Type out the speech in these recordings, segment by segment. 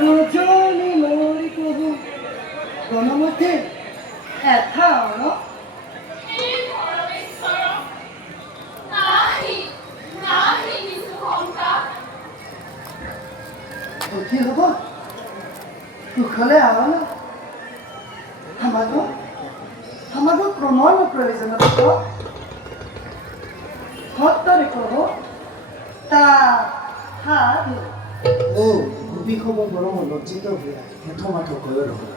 রজনী মরি প্রভু গণমধ্যে এথান কি হব সুখলে আওয়াল আমাদের প্রমাণ প্রয়োজন সত্তরে কহ তা হাত ও গুবি খব বরং লজ্জিত হইয়া হেঠ মাথ কয় রহল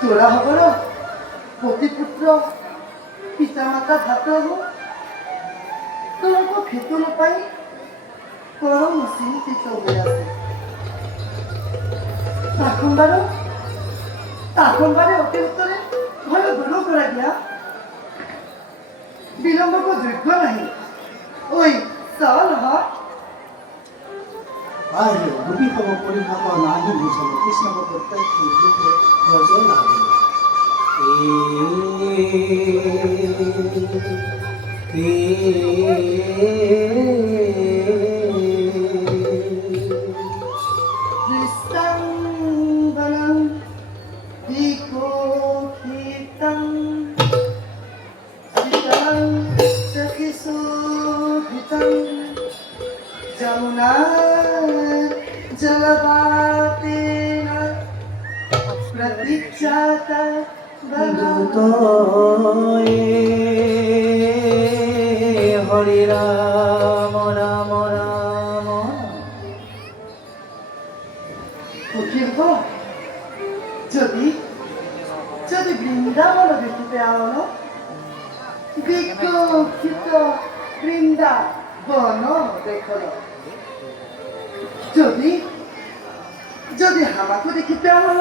তোরা হবর পতিপুত্র পিতামাতা ভাত হব তোরক খেতুন পাই কম চিন্তিত হয়ে আছে তাখনবারে অতি উত্তরে ভালো দূর করা গিয়া বিলম্ব যোগ্য নাহি ওই চল হ আরে গুবি খব পরিভাব নাহি বুঝল কৃষ্ণক প্রত্যক্ষ রূপে ভজ লাগিল যমুনা জলবাতেন প্রতীক্ষাতা হরি রাম রাম রাম যদি যদি বৃন্দাবন দেখিতে আওন বিক্ষিপ্ত বৃন্দাবন দেখল যদি যদি হামাকে দেখিতে আওন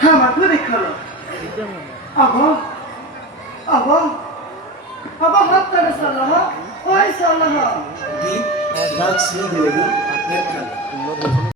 হামাকে দেখল আব হাত তারে সাল্লাহ ওই সাল্লাহ গীত রাগ শ্রী দেবী